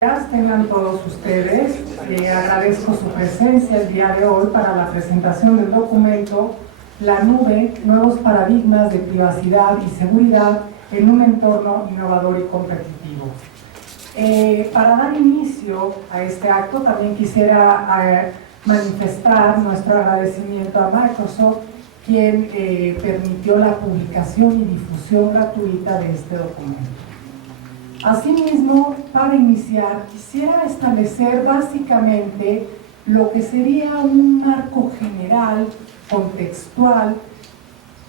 Tengan todos ustedes. Agradezco su presencia el día de hoy para la presentación del documento La Nube, nuevos paradigmas de privacidad y seguridad en un entorno innovador y competitivo. Para dar inicio a este acto, también quisiera manifestar nuestro agradecimiento a Microsoft, quien permitió la publicación y difusión gratuita de este documento. Asimismo, para iniciar, quisiera establecer básicamente lo que sería un marco general, contextual,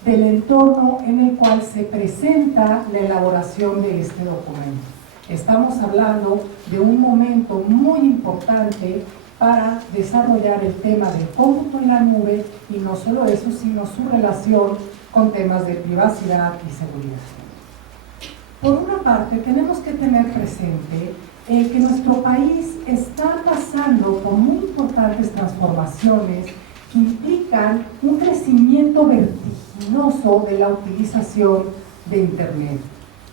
del entorno en el cual se presenta la elaboración de este documento. Estamos hablando de un momento muy importante para desarrollar el tema del cómputo en la nube, y no solo eso, sino su relación con temas de privacidad y seguridad. Por una parte, tenemos que tener presente que nuestro país está pasando por muy importantes transformaciones que implican un crecimiento vertiginoso de la utilización de Internet.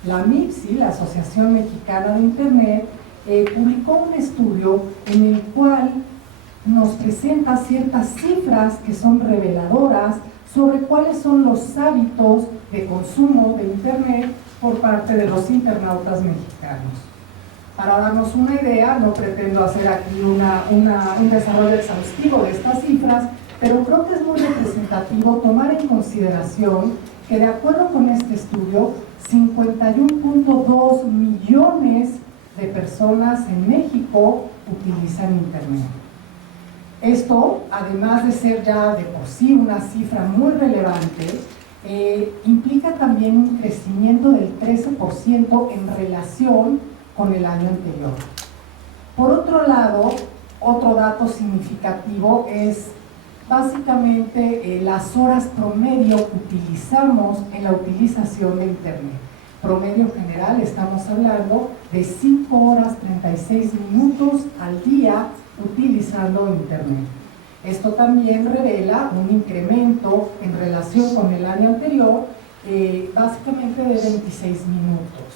La MIPSI, la Asociación Mexicana de Internet, publicó un estudio en el cual nos presenta ciertas cifras que son reveladoras sobre cuáles son los hábitos de consumo de Internet por parte de los internautas mexicanos. Para darnos una idea, no pretendo hacer aquí un desarrollo exhaustivo de estas cifras, pero creo que es muy representativo tomar en consideración que, de acuerdo con este estudio, 51.2 millones de personas en México utilizan Internet. Esto, además de ser ya de por sí una cifra muy relevante, implica también un crecimiento del 13% en relación con el año anterior. Por otro lado, otro dato significativo es básicamente las horas promedio que utilizamos en la utilización de Internet. Promedio general, estamos hablando de 5 horas 36 minutos al día utilizando Internet. Esto también revela un incremento en relación con el año anterior, básicamente de 26 minutos.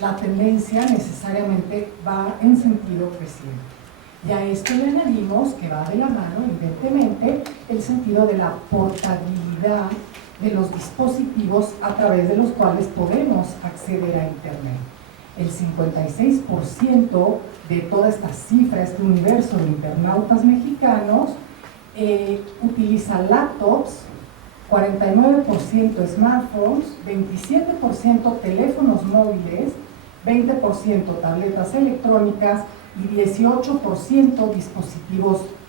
La tendencia necesariamente va en sentido creciente. Y a esto le añadimos que va de la mano, evidentemente, el sentido de la portabilidad de los dispositivos a través de los cuales podemos acceder a Internet. El 56% de toda esta cifra, este universo de internautas mexicanos, utiliza laptops, 49% smartphones, 27% teléfonos móviles, 20% tabletas electrónicas y 18%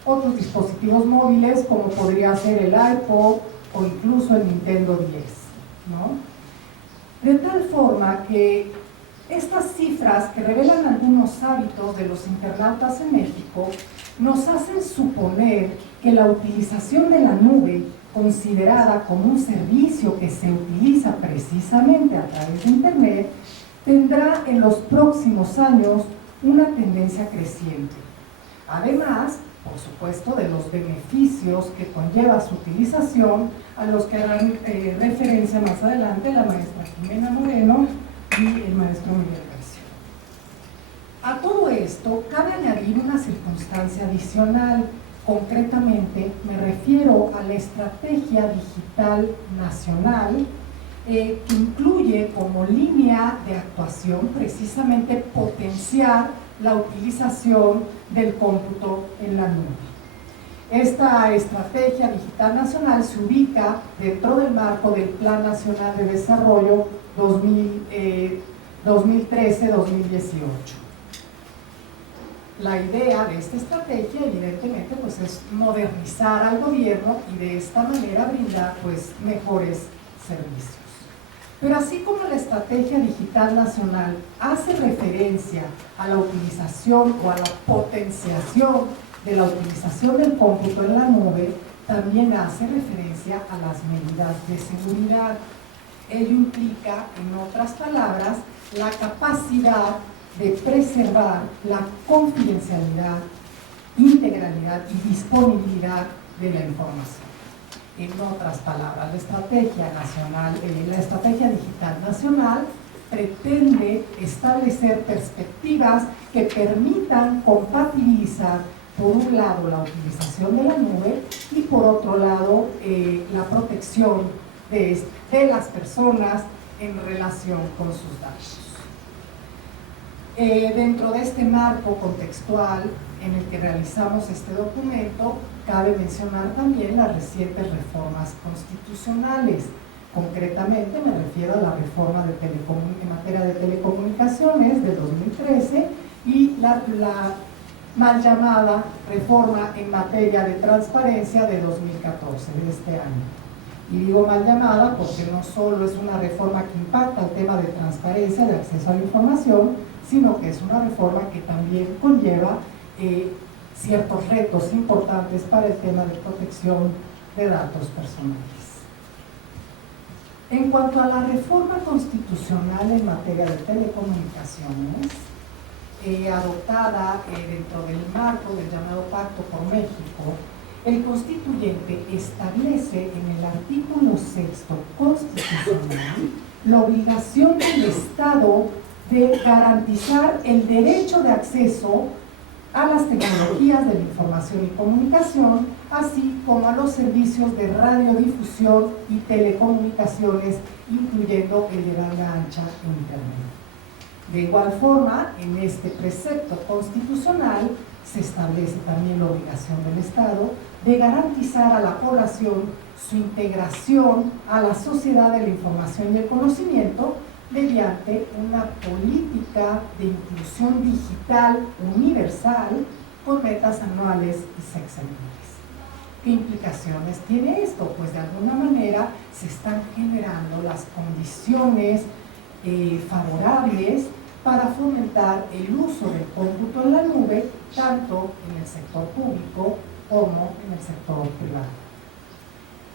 otros dispositivos móviles, como podría ser el iPod o incluso el Nintendo 10, ¿no? De tal forma que estas cifras, que revelan algunos hábitos de los internautas en México, nos hacen suponer que la utilización de la nube, considerada como un servicio que se utiliza precisamente a través de Internet, tendrá en los próximos años una tendencia creciente. Además, por supuesto, de los beneficios que conlleva su utilización, a los que harán referencia más adelante la maestra Jimena Moreno y el maestro Miguel García. A todo esto, cabe añadir una circunstancia adicional. Concretamente, me refiero a la Estrategia Digital Nacional, que incluye como línea de actuación precisamente potenciar la utilización del cómputo en la nube. Esta Estrategia Digital Nacional se ubica dentro del marco del Plan Nacional de Desarrollo 2013-2018. La idea de esta estrategia, evidentemente, pues, es modernizar al gobierno y de esta manera brindar, pues, mejores servicios. Pero así como la Estrategia Digital Nacional hace referencia a la utilización o a la potenciación de la utilización del cómputo en la nube, también hace referencia a las medidas de seguridad. Ello implica, en otras palabras, la capacidad de preservar la confidencialidad, integralidad y disponibilidad de la información. En otras palabras, la Estrategia Digital Nacional pretende establecer perspectivas que permitan compatibilizar, por un lado, la utilización de la nube y por otro lado, la protección de las personas en relación con sus datos. Dentro de este marco contextual en el que realizamos este documento, cabe mencionar también las recientes reformas constitucionales. Concretamente me refiero a la reforma en materia de telecomunicaciones de 2013 y la mal llamada reforma en materia de transparencia de 2014, de este año. Y digo mal llamada porque no solo es una reforma que impacta el tema de transparencia, de acceso a la información, sino que es una reforma que también conlleva ciertos retos importantes para el tema de protección de datos personales. En cuanto a la reforma constitucional en materia de telecomunicaciones, adoptada dentro del marco del llamado Pacto por México, el constituyente establece en el artículo 6º constitucional la obligación del Estado de garantizar el derecho de acceso a las tecnologías de la información y comunicación, así como a los servicios de radiodifusión y telecomunicaciones, incluyendo el de banda ancha e Internet. De igual forma, en este precepto constitucional se establece también la obligación del Estado de garantizar a la población su integración a la sociedad de la información y el conocimiento mediante una política de inclusión digital universal con metas anuales y sexenales. ¿Qué implicaciones tiene esto? Pues de alguna manera se están generando las condiciones favorables para fomentar el uso del cómputo en la nube, tanto en el sector público como en el sector privado.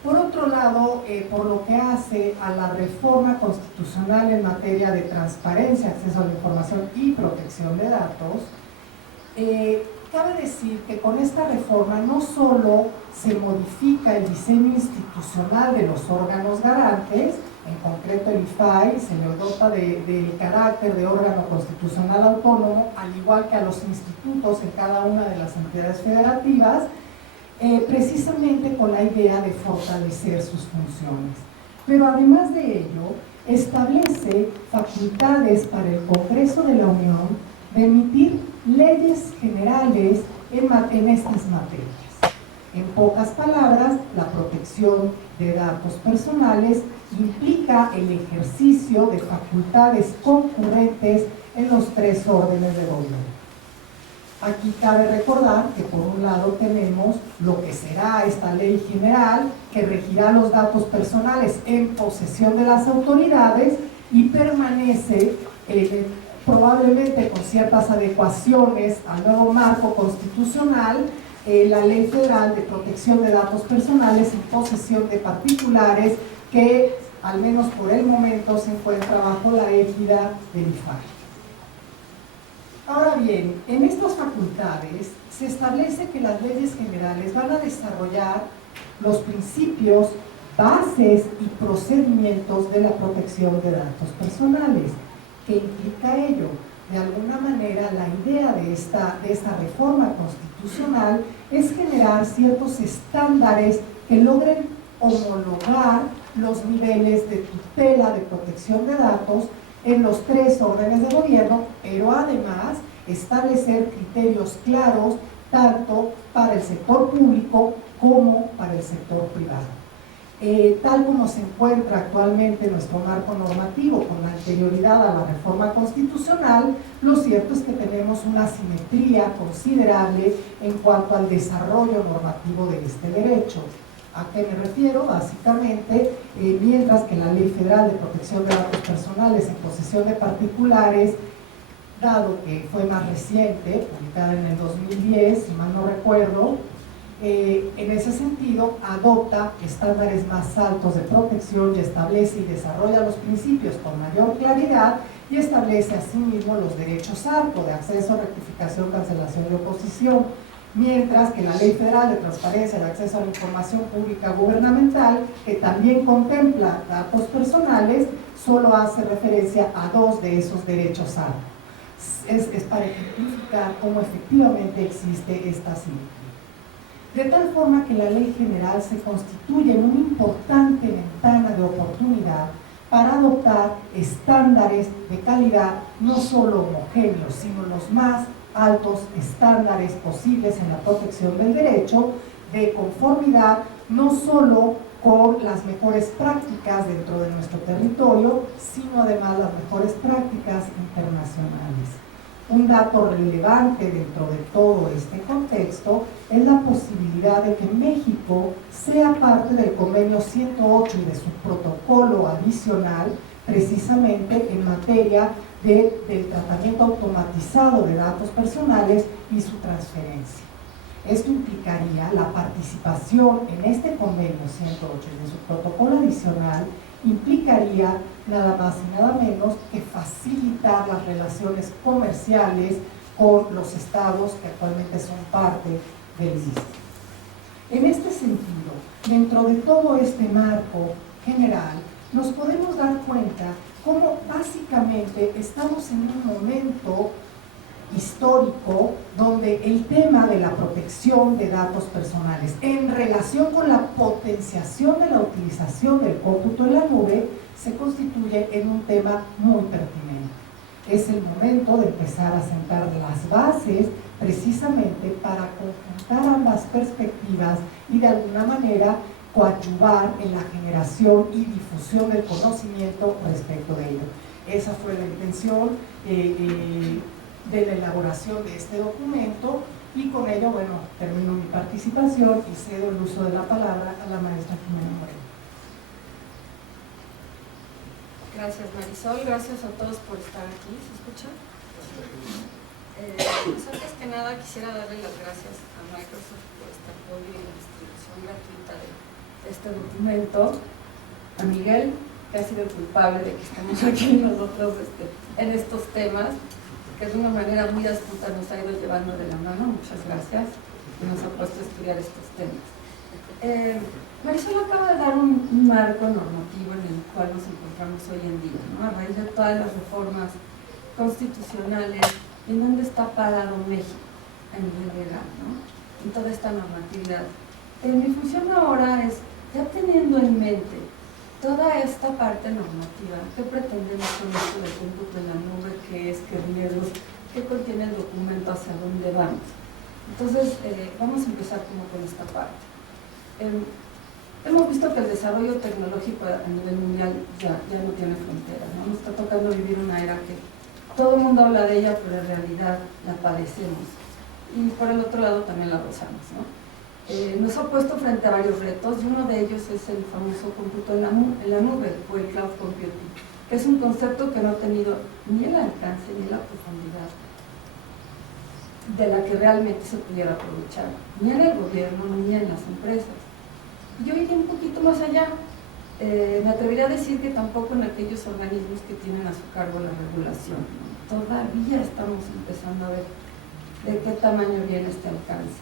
Por otro lado, por lo que hace a la reforma constitucional en materia de transparencia, acceso a la información y protección de datos, cabe decir que con esta reforma no solo se modifica el diseño institucional de los órganos garantes, en concreto el IFAI se le dota del carácter de órgano constitucional autónomo, al igual que a los institutos en cada una de las entidades federativas, precisamente con la idea de fortalecer sus funciones. Pero además de ello, establece facultades para el Congreso de la Unión de emitir leyes generales en estas materias. En pocas palabras, la protección de datos personales implica el ejercicio de facultades concurrentes en los tres órdenes de gobierno. Aquí cabe recordar que por un lado tenemos lo que será esta ley general que regirá los datos personales en posesión de las autoridades y permanece probablemente con ciertas adecuaciones al nuevo marco constitucional, la Ley Federal de Protección de Datos Personales en posesión de particulares que al menos por el momento se encuentra bajo la égida del IFAI. Ahora bien, en estas facultades se establece que las leyes generales van a desarrollar los principios, bases y procedimientos de la protección de datos personales. ¿Qué implica ello? De alguna manera, la idea de esta reforma constitucional es generar ciertos estándares que logren homologar los niveles de tutela de protección de datos en los tres órdenes de gobierno, pero además establecer criterios claros tanto para el sector público como para el sector privado. Tal como se encuentra actualmente nuestro marco normativo con anterioridad a la reforma constitucional, lo cierto es que tenemos una asimetría considerable en cuanto al desarrollo normativo de este derecho. ¿A qué me refiero? Básicamente, mientras que la Ley Federal de Protección de Datos Personales en posesión de particulares, dado que fue más reciente, publicada en el 2010, si mal no recuerdo, en ese sentido adopta estándares más altos de protección y establece y desarrolla los principios con mayor claridad y establece asimismo los derechos ARCO de acceso, rectificación, cancelación y oposición, mientras que la Ley Federal de Transparencia de Acceso a la Información Pública Gubernamental, que también contempla datos personales, solo hace referencia a 2 de esos derechos altos. Es para ejemplificar cómo efectivamente existe esta simetría. De tal forma que la ley general se constituye en una importante ventana de oportunidad para adoptar estándares de calidad no solo homogéneos, sino los más altos estándares posibles en la protección del derecho, de conformidad no solo con las mejores prácticas dentro de nuestro territorio, sino además las mejores prácticas internacionales. Un dato relevante dentro de todo este contexto es la posibilidad de que México sea parte del convenio 108 y de su protocolo adicional, precisamente en materia del tratamiento automatizado de datos personales y su transferencia. Esto implicaría la participación en este convenio 108 y de su protocolo adicional, implicaría nada más y nada menos que facilitar las relaciones comerciales con los estados que actualmente son parte del mismo. En este sentido, dentro de todo este marco general, nos podemos dar cuenta cómo básicamente estamos en un momento histórico donde el tema de la protección de datos personales en relación con la potenciación de la utilización del cómputo en la nube se constituye en un tema muy pertinente. Es el momento de empezar a sentar las bases precisamente para conjuntar ambas perspectivas y de alguna manera coadyuvar en la generación y difusión del conocimiento respecto de ello. Esa fue la intención de la elaboración de este documento, y con ello, bueno, termino mi participación y cedo el uso de la palabra a la maestra Jimena Moreno. Gracias, Marisol, gracias a todos por estar aquí. ¿Se escucha? Pues antes que nada quisiera darle las gracias a Microsoft por este apoyo y la distribución gratuita de este documento, a Miguel, que ha sido el culpable de que estemos aquí nosotros en estos temas, que de una manera muy astuta nos ha ido llevando de la mano. Muchas gracias, que nos ha puesto a estudiar estos temas. Marisol acaba de dar un marco normativo en el cual nos encontramos hoy en día, ¿no? A raíz de todas las reformas constitucionales, en dónde está parado México a nivel legal, ¿no? En toda esta normatividad. Mi función ahora es, ya teniendo en mente toda esta parte normativa, ¿qué pretendemos con esto de cómputo en la nube? ¿Qué es? ¿Qué riesgos? ¿Qué contiene el documento? ¿Hacia dónde vamos? Entonces, vamos a empezar como con esta parte. Hemos visto que el desarrollo tecnológico a nivel mundial ya no tiene fronteras, ¿no? Nos está tocando vivir una era que todo el mundo habla de ella, pero en realidad la padecemos. Y por el otro lado también la gozamos, ¿no? Nos ha puesto frente a varios retos, y uno de ellos es el famoso cómputo en la nube, o el cloud computing, que es un concepto que no ha tenido ni el alcance ni la profundidad de la que realmente se pudiera aprovechar, ni en el gobierno ni en las empresas. Yo iría un poquito más allá. Me atrevería a decir que tampoco en aquellos organismos que tienen a su cargo la regulación, ¿no? Todavía estamos empezando a ver de qué tamaño viene este alcance.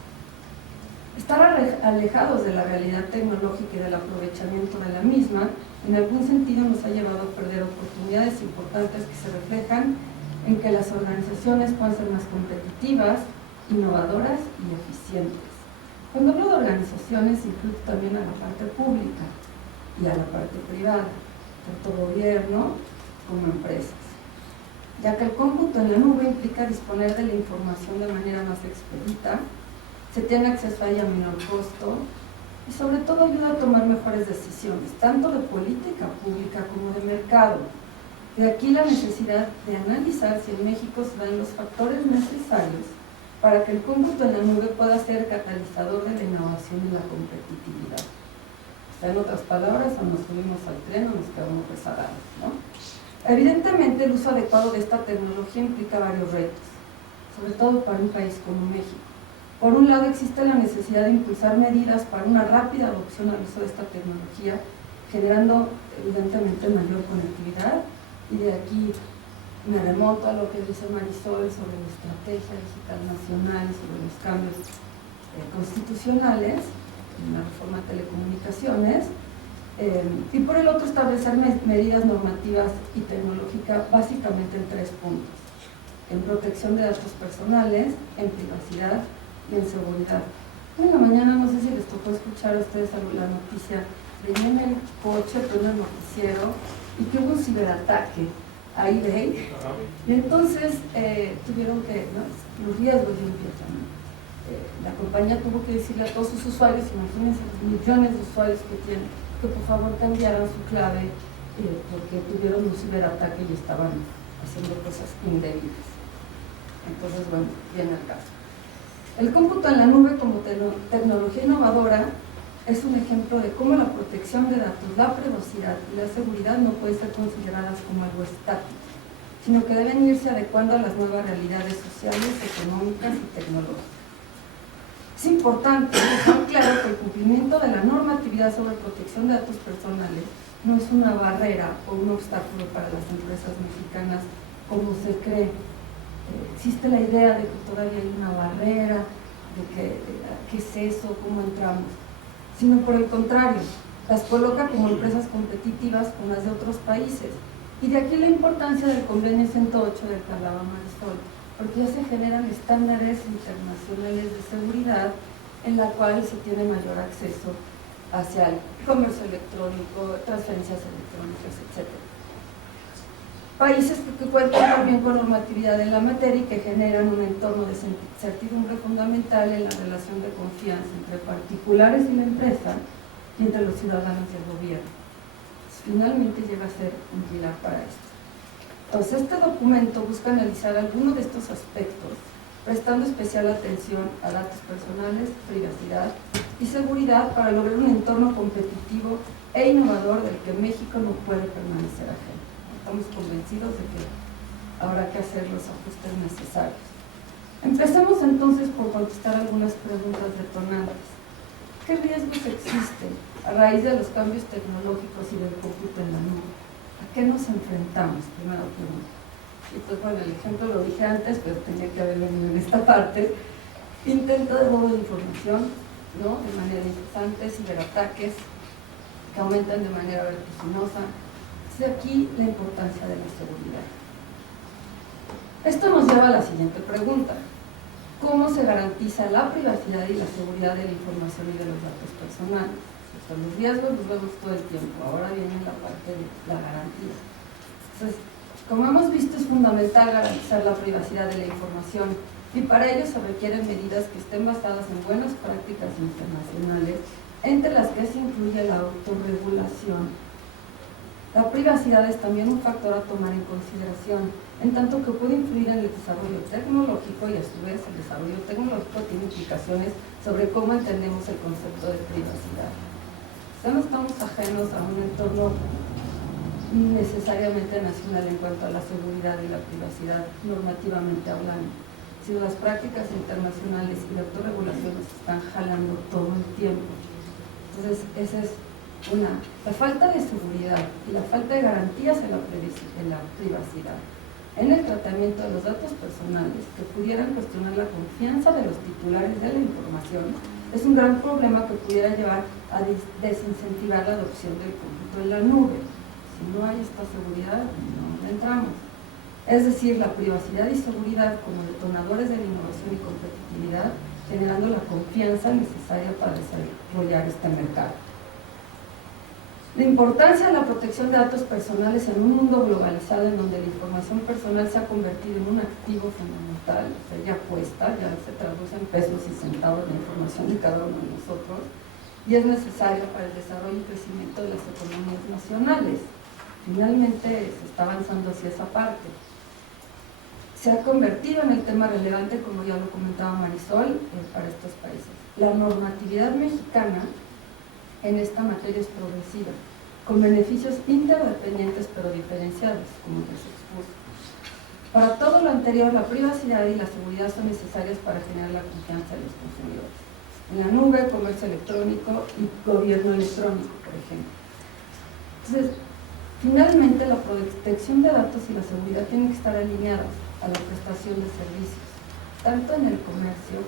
Estar alejados de la realidad tecnológica y del aprovechamiento de la misma, en algún sentido nos ha llevado a perder oportunidades importantes que se reflejan en que las organizaciones puedan ser más competitivas, innovadoras y eficientes. Cuando hablo de organizaciones, incluyo también a la parte pública y a la parte privada, tanto gobierno como empresas, ya que el cómputo en la nube implica disponer de la información de manera más expedita, se tiene acceso a ella a menor costo y sobre todo ayuda a tomar mejores decisiones, tanto de política pública como de mercado. De aquí la necesidad de analizar si en México se dan los factores necesarios para que el cómputo en la nube pueda ser catalizador de la innovación y la competitividad. O sea, en otras palabras, o nos subimos al tren o nos quedamos rezagados, ¿no? Evidentemente, el uso adecuado de esta tecnología implica varios retos, sobre todo para un país como México. Por un lado, existe la necesidad de impulsar medidas para una rápida adopción al uso de esta tecnología, generando evidentemente mayor conectividad, y de aquí me remonto a lo que dice Marisol sobre la estrategia digital nacional, sobre los cambios constitucionales en la reforma de telecomunicaciones. Y por el otro, establecer medidas normativas y tecnológicas básicamente en 3 puntos: en protección de datos personales, en privacidad y en seguridad. En la mañana, no sé si les tocó escuchar a ustedes la noticia, venía en el coche, en el noticiero, y que hubo un ciberataque a eBay, y entonces tuvieron que, ¿no?, los riesgos ya empiezan, ¿no? La compañía tuvo que decirle a todos sus usuarios, imagínense los millones de usuarios que tienen, que por favor cambiaran su clave, porque tuvieron un ciberataque y estaban haciendo cosas indebidas. Entonces, bueno, viene el caso. El cómputo en la nube como tecnología innovadora es un ejemplo de cómo la protección de datos, la privacidad y la seguridad no pueden ser consideradas como algo estático, sino que deben irse adecuando a las nuevas realidades sociales, económicas y tecnológicas. Es importante dejar claro que el cumplimiento de la normatividad sobre protección de datos personales no es una barrera o un obstáculo para las empresas mexicanas como se cree. Existe la idea de que todavía hay una barrera, de que ¿qué es eso? ¿Cómo entramos? Sino por el contrario, las coloca como empresas competitivas con las de otros países. Y de aquí la importancia del convenio 108 del que hablaba Marisol, porque ya se generan estándares internacionales de seguridad en la cual se tiene mayor acceso hacia el comercio electrónico, transferencias electrónicas, etc. Países que cuentan también con normatividad en la materia y que generan un entorno de certidumbre fundamental en la relación de confianza entre particulares y la empresa y entre los ciudadanos y el gobierno. Finalmente llega a ser un pilar para esto. Entonces, este documento busca analizar algunos de estos aspectos, prestando especial atención a datos personales, privacidad y seguridad para lograr un entorno competitivo e innovador del que México no puede permanecer ajeno. Estamos convencidos de que habrá que hacer los ajustes necesarios. Empecemos entonces por contestar algunas preguntas detonantes. ¿Qué riesgos existen a raíz de los cambios tecnológicos y del cómputo en la nube? ¿A qué nos enfrentamos? Primera pregunta. Y pues bueno, el ejemplo lo dije antes, pero tenía que haber venido en esta parte. Intento de robo de información, ¿no?, de manera incesante, ciberataques que aumentan de manera vertiginosa. De aquí la importancia de la seguridad. Esto nos lleva a la siguiente pregunta: ¿cómo se garantiza la privacidad y la seguridad de la información y de los datos personales? Los riesgos los vemos todo el tiempo, ahora viene la parte de la garantía. Entonces, como hemos visto, es fundamental garantizar la privacidad de la información y para ello se requieren medidas que estén basadas en buenas prácticas internacionales, entre las que se incluye la autorregulación. La privacidad es también un factor a tomar en consideración, en tanto que puede influir en el desarrollo tecnológico y a su vez el desarrollo tecnológico tiene implicaciones sobre cómo entendemos el concepto de privacidad. Ya no estamos ajenos a un entorno necesariamente nacional en cuanto a la seguridad y la privacidad normativamente hablando, sino las prácticas internacionales y la autorregulación nos están jalando todo el tiempo. Entonces, esa es la falta de seguridad y la falta de garantías en la privacidad en el tratamiento de los datos personales que pudieran cuestionar la confianza de los titulares de la información es un gran problema que pudiera llevar a desincentivar la adopción del cómputo en la nube. Si no hay esta seguridad, no entramos. Es decir, la privacidad y seguridad como detonadores de la innovación y competitividad, generando la confianza necesaria para desarrollar este mercado. La importancia de la protección de datos personales en un mundo globalizado en donde la información personal se ha convertido en un activo fundamental, o sea, ya cuesta, ya se traduce en pesos y centavos la información de cada uno de nosotros, y es necesaria para el desarrollo y crecimiento de las economías nacionales. Finalmente se está avanzando hacia esa parte. Se ha convertido en el tema relevante, como ya lo comentaba Marisol, para estos países. La normatividad mexicana en esta materia es progresiva, con beneficios interdependientes pero diferenciados, como ya se expuso. Para todo lo anterior, la privacidad y la seguridad son necesarias para generar la confianza de los consumidores. En la nube, comercio electrónico y gobierno electrónico, por ejemplo. Entonces, finalmente, la protección de datos y la seguridad tienen que estar alineadas a la prestación de servicios, tanto en el comercio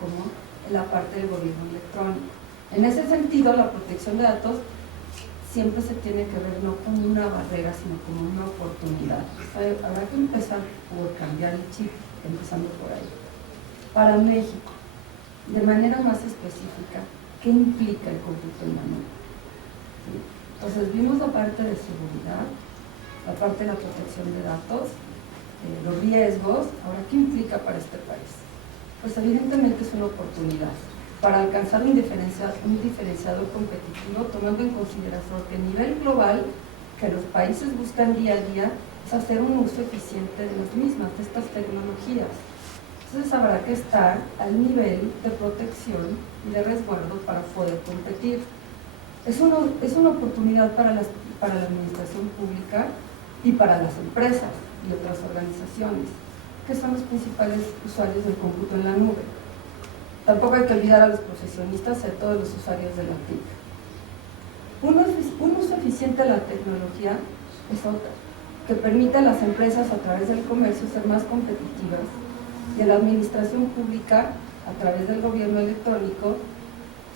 como en la parte del gobierno electrónico. En ese sentido, la protección de datos siempre se tiene que ver no como una barrera, sino como una oportunidad. O sea, habrá que empezar por cambiar el chip, empezando por ahí. Para México, de manera más específica, ¿qué implica el cómputo en la nube? ¿Sí? Entonces, vimos la parte de seguridad, la parte de la protección de datos, los riesgos. Ahora, ¿qué implica para este país? Pues evidentemente es una oportunidad para alcanzar un diferenciador competitivo, tomando en consideración que a nivel global, que los países buscan día a día, es hacer un uso eficiente de las mismas, de estas tecnologías. Entonces habrá que estar al nivel de protección y de resguardo para poder competir. Es una oportunidad para la administración pública y para las empresas y otras organizaciones, que son los principales usuarios del cómputo en la nube. Tampoco hay que olvidar a los profesionistas y a todos los usuarios de la TIC. Un uso eficiente de la tecnología es otra, que permite a las empresas a través del comercio ser más competitivas y a la administración pública a través del gobierno electrónico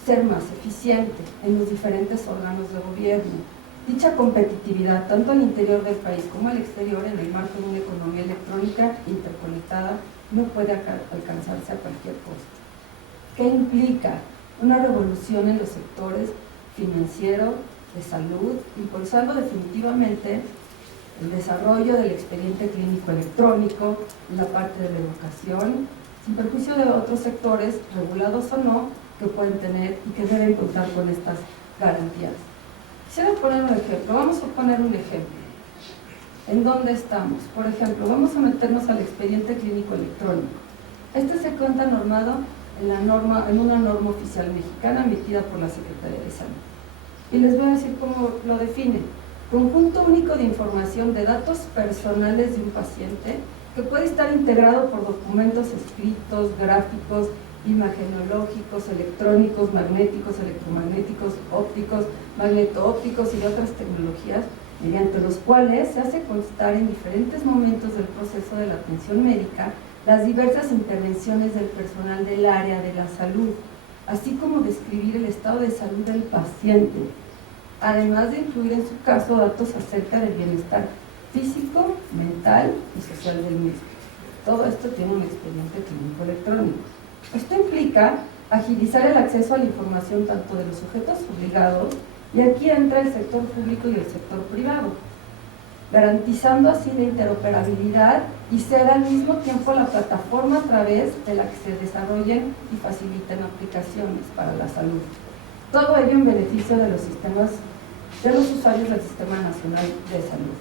ser más eficiente en los diferentes órganos de gobierno. Dicha competitividad, tanto al interior del país como al exterior, en el marco de una economía electrónica interconectada, no puede alcanzarse a cualquier costo. ¿Qué implica? Una revolución en los sectores financiero, de salud, impulsando definitivamente el desarrollo del expediente clínico electrónico, la parte de la educación, sin perjuicio de otros sectores, regulados o no, que pueden tener y que deben contar con estas garantías. Quisiera poner un ejemplo, vamos a poner un ejemplo. ¿En dónde estamos? Por ejemplo, vamos a meternos al expediente clínico electrónico. Este se encuentra normado en una norma oficial mexicana emitida por la Secretaría de Salud. Y les voy a decir cómo lo define. Conjunto único de información de datos personales de un paciente que puede estar integrado por documentos escritos, gráficos, imagenológicos, electrónicos, magnéticos, electromagnéticos, ópticos, magneto-ópticos y otras tecnologías, mediante los cuales se hace constar en diferentes momentos del proceso de la atención médica las diversas intervenciones del personal del área de la salud, así como describir el estado de salud del paciente, además de incluir en su caso datos acerca del bienestar físico, mental y social del mismo. Todo esto tiene un expediente clínico electrónico. Esto implica agilizar el acceso a la información tanto de los sujetos obligados, y aquí entra el sector público y el sector privado, garantizando así la interoperabilidad y ser al mismo tiempo la plataforma a través de la que se desarrollen y faciliten aplicaciones para la salud. Todo ello en beneficio de los usuarios del Sistema Nacional de Salud.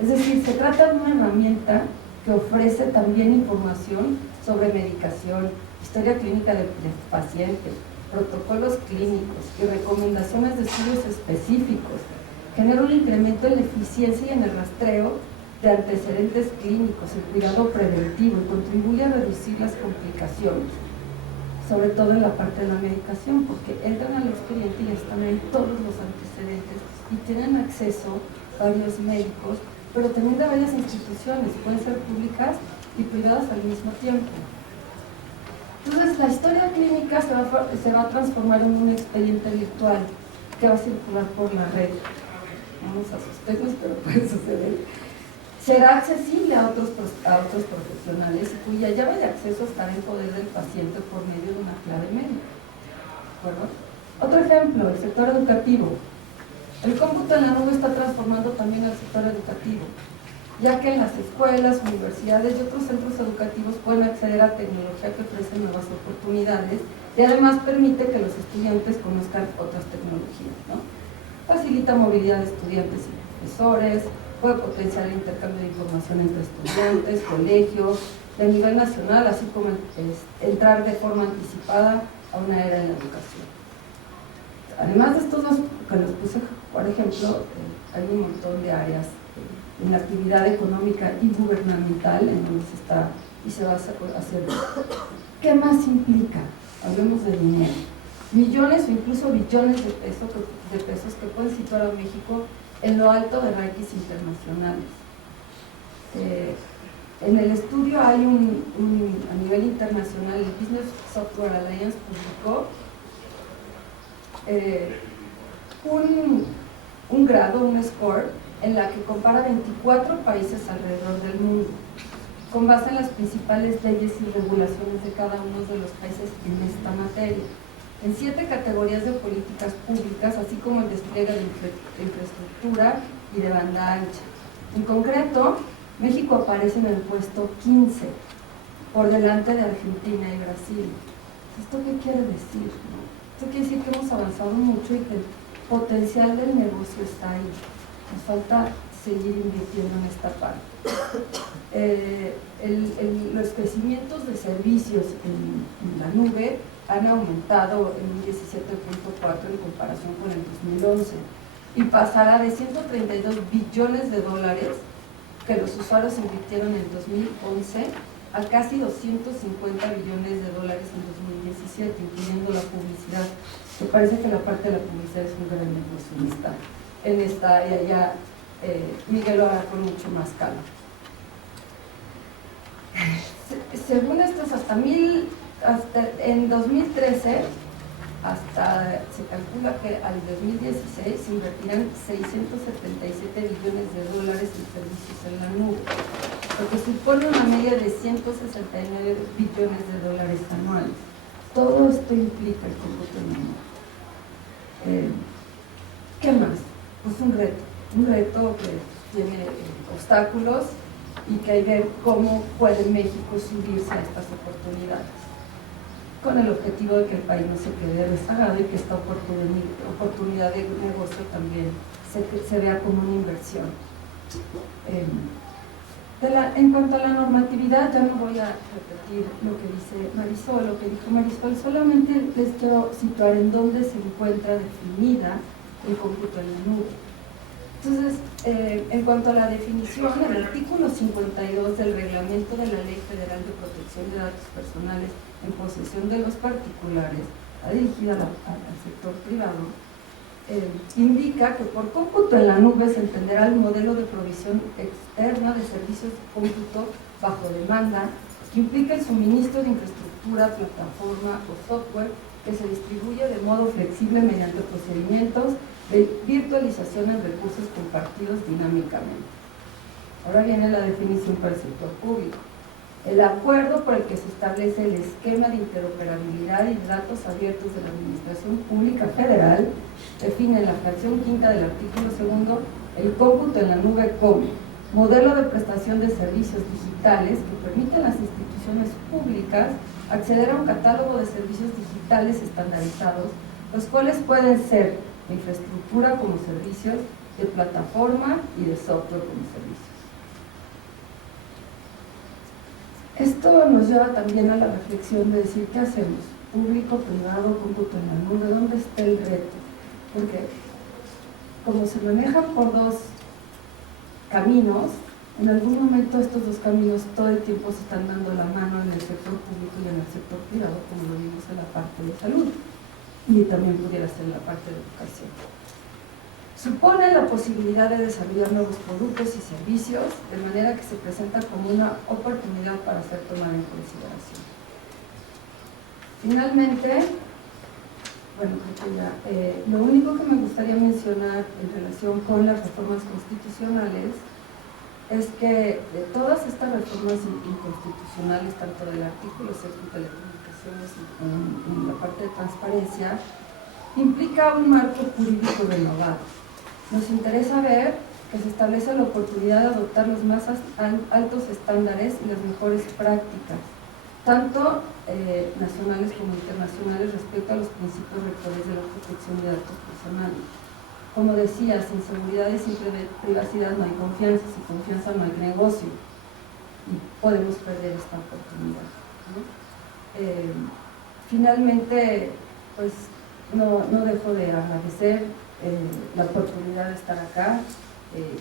Es decir, se trata de una herramienta que ofrece también información sobre medicación, historia clínica del paciente, protocolos clínicos y recomendaciones de estudios específicos. Genera un incremento en la eficiencia y en el rastreo de antecedentes clínicos, el cuidado preventivo, y contribuye a reducir las complicaciones, sobre todo en la parte de la medicación, porque entran al expediente y están ahí todos los antecedentes y tienen acceso varios médicos, pero también de varias instituciones, pueden ser públicas y privadas al mismo tiempo. Entonces, la historia clínica se va a transformar en un expediente virtual que va a circular por la red. Vamos a asustarnos, pero puede suceder. Será accesible a otros profesionales y cuya llave de acceso estará en poder del paciente por medio de una clave médica. ¿De acuerdo? Otro ejemplo, el sector educativo. El cómputo en la nube está transformando también el sector educativo, ya que en las escuelas, universidades y otros centros educativos pueden acceder a tecnología que ofrece nuevas oportunidades y además permite que los estudiantes conozcan otras tecnologías, ¿no? Facilita movilidad de estudiantes y profesores, puede potenciar el intercambio de información entre estudiantes, colegios, de nivel nacional, así como entrar de forma anticipada a una era de la educación. Además de estos dos que les puse, por ejemplo, hay un montón de áreas en la actividad económica y gubernamental en donde se está y se va a hacer. ¿Qué más implica? Hablemos de dinero. Millones o incluso billones de pesos que pueden situar a México en lo alto de rankings internacionales. En el estudio hay a nivel internacional, el Business Software Alliance publicó un grado, un score, en la que compara 24 países alrededor del mundo, con base en las principales leyes y regulaciones de cada uno de los países en esta materia, en 7 categorías de políticas públicas, así como el despliegue de infraestructura y de banda ancha. En concreto, México aparece en el puesto 15, por delante de Argentina y Brasil. ¿Esto qué quiere decir? Esto quiere decir que hemos avanzado mucho y que el potencial del negocio está ahí. Nos falta seguir invirtiendo en esta parte. Los crecimientos de servicios en la nube han aumentado en un 17.4 en comparación con el 2011 y pasará de 132 billones de dólares que los usuarios invirtieron en 2011 a casi 250 billones de dólares en 2017, incluyendo la publicidad. Me parece que la parte de la publicidad es un gran negocio en esta área. Ya Miguel lo hará con mucho más calma. Según estos, en 2013, se calcula que al 2016 se invertirán 677 billones de dólares en servicios en la nube, lo que supone una media de 169 billones de dólares anuales. Todo esto implica el cómputo en la nube. ¿Qué más? Pues un reto que tiene obstáculos y que hay que ver cómo puede México subirse a estas oportunidades, con el objetivo de que el país no se quede rezagado y que esta oportunidad de negocio también se vea como una inversión. En cuanto a la normatividad, ya no voy a repetir lo que dice Marisol, lo que dijo Marisol, solamente les quiero situar en dónde se encuentra definida el cómputo en la nube. Entonces, en cuanto a la definición, el artículo 52 del Reglamento de la Ley Federal de Protección de Datos Personales en posesión de los particulares, dirigida al sector privado, indica que por cómputo en la nube se entenderá el modelo de provisión externa de servicios de cómputo bajo demanda, que implica el suministro de infraestructura, plataforma o software que se distribuye de modo flexible mediante procedimientos de virtualización en recursos compartidos dinámicamente. Ahora viene la definición para el sector público. El acuerdo por el que se establece el esquema de interoperabilidad y de datos abiertos de la Administración Pública Federal define en la fracción quinta del artículo 2 el cómputo en la nube como modelo de prestación de servicios digitales que permiten a las instituciones públicas acceder a un catálogo de servicios digitales estandarizados, los cuales pueden ser de infraestructura como servicios, de plataforma y de software como servicios. Esto nos lleva también a la reflexión de decir, ¿qué hacemos? Público, privado, cómputo en la nube, ¿dónde está el reto? Porque como se manejan por dos caminos, en algún momento estos dos caminos todo el tiempo se están dando la mano en el sector público y en el sector privado, como lo vimos en la parte de salud, y también pudiera ser la parte de educación. Supone la posibilidad de desarrollar nuevos productos y servicios, de manera que se presenta como una oportunidad para ser tomada en consideración. Finalmente, bueno, lo único que me gustaría mencionar en relación con las reformas constitucionales es que de todas estas reformas inconstitucionales, tanto del artículo 6 de telecomunicaciones y en la parte de transparencia, implica un marco jurídico renovado. Nos interesa ver que se establece la oportunidad de adoptar los más altos estándares y las mejores prácticas, tanto nacionales como internacionales, respecto a los principios rectores de la protección de datos personales. Como decía, sin seguridad y sin privacidad no hay confianza, sin confianza no hay negocio y podemos perder esta oportunidad, ¿no? Finalmente, pues no dejo de agradecer la oportunidad de estar acá.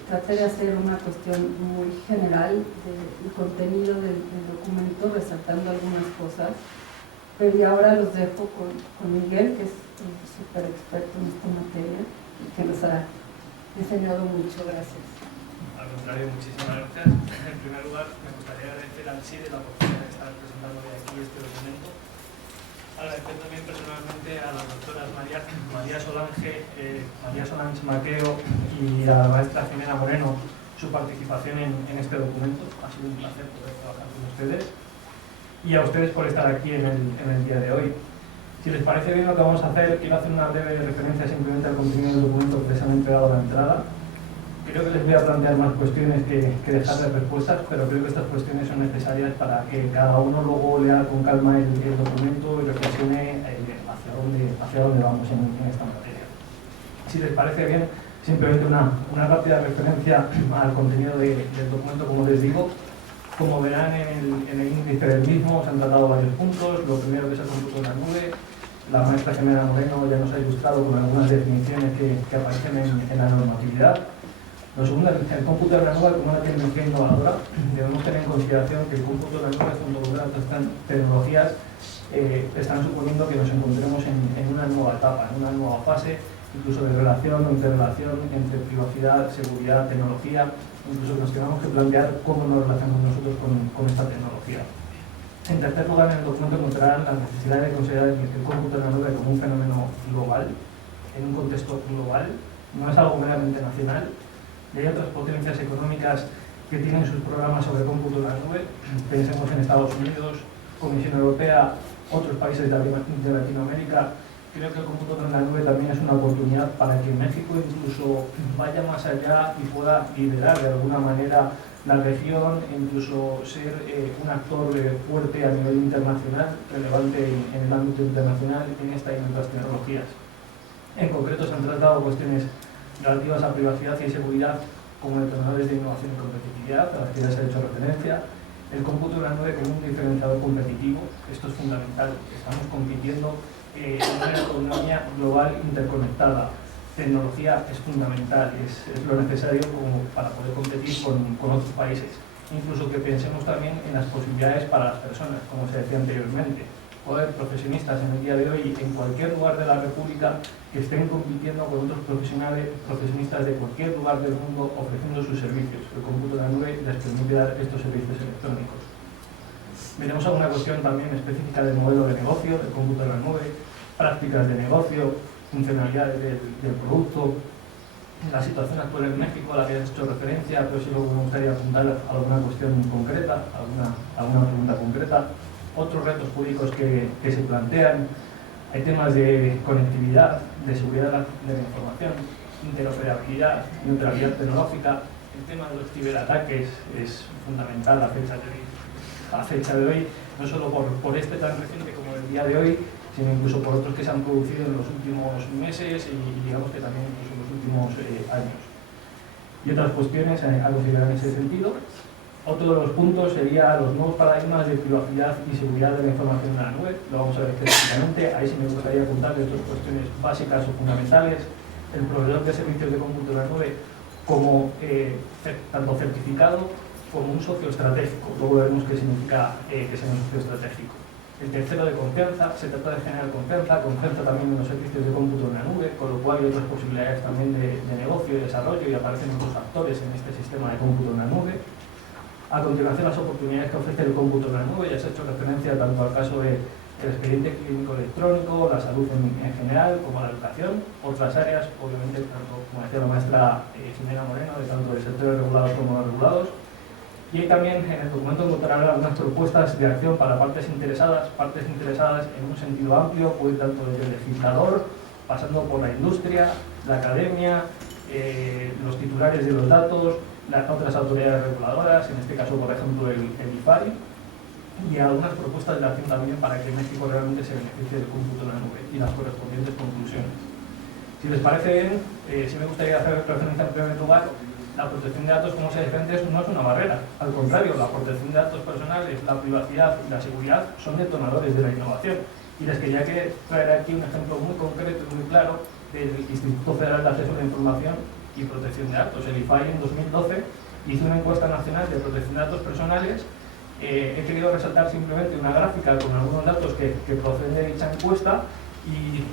Traté de hacer una cuestión muy general del contenido del documento, resaltando algunas cosas, pero y ahora los dejo con Miguel, que es súper experto en esta materia y que nos ha enseñado mucho. Gracias. Al contrario, muchísimas gracias. En primer lugar, me gustaría agradecer al CIDE la oportunidad de estar presentando hoy aquí este documento. Agradecer agradecer también personalmente a las doctoras María Solange Maqueo y a la maestra Jimena Moreno su participación en este documento. Ha sido un placer poder trabajar con ustedes. Y a ustedes por estar aquí en el día de hoy. Si les parece bien lo que vamos a hacer, quiero hacer una breve referencia simplemente al contenido del documento que les han entregado a la entrada. Creo que les voy a plantear más cuestiones que dejarles respuestas, pero creo que estas cuestiones son necesarias para que cada uno luego lea con calma el documento y reflexione hacia dónde vamos en esta materia. Si les parece bien, simplemente una rápida referencia al contenido del documento, como les digo. Como verán en el índice del mismo, se han tratado varios puntos. Lo primero que es el cómputo de la nube. La maestra Jimena Moreno ya nos ha ilustrado con algunas definiciones que aparecen en la normatividad. Lo segundo, el cómputo de la nube como una tecnología innovadora. Debemos tener en consideración que el cómputo de la nube, junto con otras tecnologías, están suponiendo que nos encontremos en una nueva etapa, en una nueva fase, incluso de relación o interrelación entre privacidad, seguridad, tecnología. Incluso nos tenemos que plantear cómo nos relacionamos nosotros con esta tecnología. En tercer lugar, en el documento encontrarán la necesidad de considerar el cómputo de la nube como un fenómeno global, en un contexto global, no es algo meramente nacional. Y hay otras potencias económicas que tienen sus programas sobre cómputo de la nube. Pensemos en Estados Unidos, Comisión Europea, otros países de Latinoamérica. Creo que el cómputo de la nube también es una oportunidad para que México incluso vaya más allá y pueda liderar de alguna manera la región, incluso ser un actor fuerte a nivel internacional, relevante en el ámbito internacional en esta y en otras tecnologías. En concreto se han tratado cuestiones relativas a privacidad y seguridad como detonadores de innovación y competitividad, a las que ya se ha hecho referencia. El cómputo de la nube como un diferenciador competitivo, esto es fundamental, estamos compitiendo en una economía global interconectada. Tecnología es fundamental, es lo necesario como para poder competir con otros países. Incluso que pensemos también en las posibilidades para las personas, como se decía anteriormente. Poder profesionistas en el día de hoy en cualquier lugar de la República que estén compitiendo con otros profesionistas de cualquier lugar del mundo ofreciendo sus servicios. El cómputo de la nube les permite dar estos servicios electrónicos. Veremos alguna cuestión también específica del modelo de negocio, del cómputo de la nube, prácticas de negocio, funcionalidades del producto, la situación actual en México, a la que has hecho referencia, pero sí luego me gustaría apuntar a alguna cuestión concreta, alguna pregunta concreta. Otros retos jurídicos que se plantean, hay temas de conectividad, de seguridad de la información, interoperabilidad, neutralidad tecnológica. El tema de los ciberataques es fundamental a fecha de hoy, no solo por este tan reciente como el día de hoy, sino incluso por otros que se han producido en los últimos meses y digamos que también incluso en los últimos años. Y otras cuestiones a considerar en ese sentido. Otro de los puntos sería los nuevos paradigmas de privacidad y seguridad de la información en la nube. Lo vamos a ver específicamente. Ahí sí me gustaría apuntarles dos cuestiones básicas o fundamentales. El proveedor de servicios de cómputo en la nube como tanto certificado como un socio estratégico. Luego veremos qué significa que sea un socio estratégico. El tercero, de confianza. Se trata de generar confianza también en los servicios de cómputo en la nube, con lo cual hay otras posibilidades también de negocio y desarrollo y aparecen otros actores en este sistema de cómputo en la nube. A continuación, las oportunidades que ofrece el cómputo en la nube. Ya se ha hecho referencia tanto al caso del expediente clínico electrónico, la salud en general, como la educación. Otras áreas, obviamente, tanto como decía la maestra Jimena Moreno, de tanto de sectores regulados como no regulados. Y también en el documento encontrarán algunas propuestas de acción para partes interesadas en un sentido amplio, puede ir tanto desde el legislador, pasando por la industria, la academia, los titulares de los datos, las otras autoridades reguladoras, en este caso por ejemplo el IFAI, y algunas propuestas de acción también para que México realmente se beneficie del cómputo en la nube y las correspondientes conclusiones. Si les parece bien, sí me gustaría hacer referencia en primer lugar. La protección de datos, como se defiende, no es una barrera. Al contrario, la protección de datos personales, la privacidad y la seguridad son detonadores de la innovación. Y les quería traer aquí un ejemplo muy concreto y muy claro del Instituto Federal de Acceso a la Información y Protección de Datos. El IFAI en 2012 hizo una encuesta nacional de protección de datos personales. He querido resaltar simplemente una gráfica con algunos datos que proceden de dicha encuesta y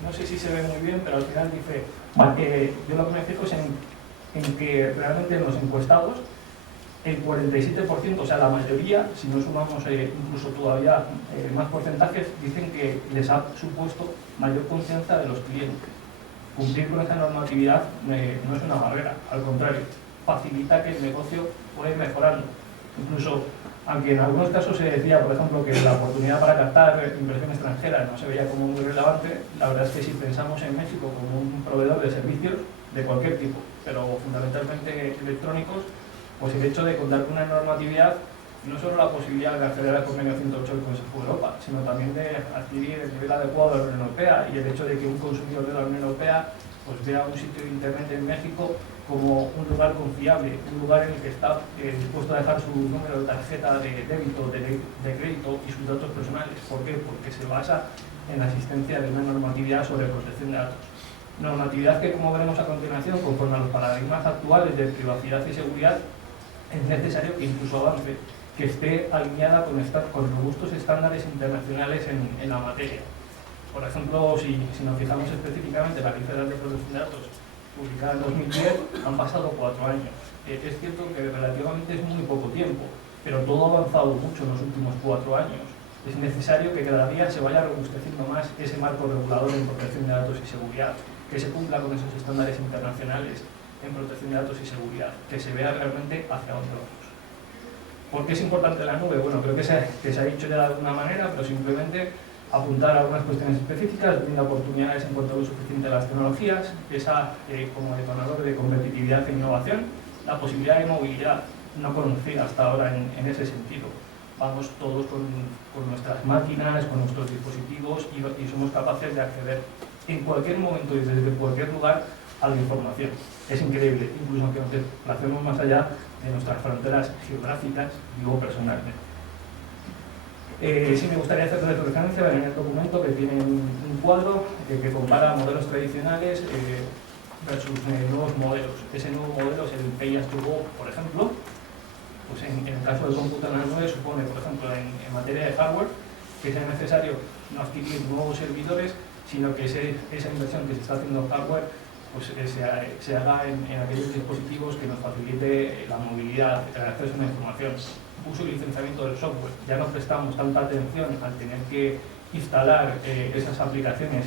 no sé si se ve muy bien, pero al final dice, yo lo que me fijo es en que realmente los encuestados el 47%, o sea, la mayoría, si no sumamos incluso todavía más porcentajes, dicen que les ha supuesto mayor confianza de los clientes. Cumplir con esa normatividad no es una barrera, al contrario, facilita que el negocio pueda ir mejorando. Incluso, aunque en algunos casos se decía, por ejemplo, que la oportunidad para captar inversión extranjera no se veía como muy relevante, la verdad es que si pensamos en México como un proveedor de servicios de cualquier tipo, pero fundamentalmente electrónicos, pues el hecho de contar con una normatividad, no solo la posibilidad de acceder al convenio 108 del Consejo de Europa, sino también de adquirir el nivel adecuado de la Unión Europea, y el hecho de que un consumidor de la Unión Europea pues vea un sitio de internet en México como un lugar confiable, un lugar en el que está dispuesto a dejar su número de tarjeta de débito, de crédito y sus datos personales. ¿Por qué? Porque se basa en la existencia de una normatividad sobre protección de datos. Normatividad que, como veremos a continuación, conforme a los paradigmas actuales de privacidad y seguridad, es necesario que incluso avance, que esté alineada con robustos estándares internacionales en la materia. Por ejemplo, si nos fijamos específicamente en la Ley Federal de Protección de Datos, publicada en 2010, han pasado 4 años. Es cierto que relativamente es muy poco tiempo, pero todo ha avanzado mucho en los últimos 4 años. Es necesario que cada día se vaya robusteciendo más ese marco regulador en protección de datos y seguridad, que se cumpla con esos estándares internacionales en protección de datos y seguridad, que se vea realmente hacia dónde vamos. ¿Por qué es importante la nube? Bueno, creo que se ha dicho ya de alguna manera, pero simplemente apuntar a algunas cuestiones específicas, brinda oportunidades en cuanto a lo suficiente a las tecnologías, esa como detonador de competitividad e innovación, la posibilidad de movilidad no conocida hasta ahora en ese sentido. Vamos todos con nuestras máquinas, con nuestros dispositivos y somos capaces de acceder en cualquier momento y desde cualquier lugar a la información. Es increíble, incluso aunque nos desplacemos más allá de nuestras fronteras geográficas, digo personalmente. Sí me gustaría hacer referencia en el documento que tiene un cuadro que compara modelos tradicionales versus nuevos modelos. Ese nuevo modelo es el Pay as you go, por ejemplo. Pues en el caso del cómputo en la nube supone, por ejemplo, en materia de hardware, que sea necesario no adquirir nuevos servidores, sino que esa inversión que se está haciendo en hardware pues, se haga en aquellos dispositivos que nos facilite la movilidad, el acceso a la información. Uso y licenciamiento del software. Ya no prestamos tanta atención al tener que instalar esas aplicaciones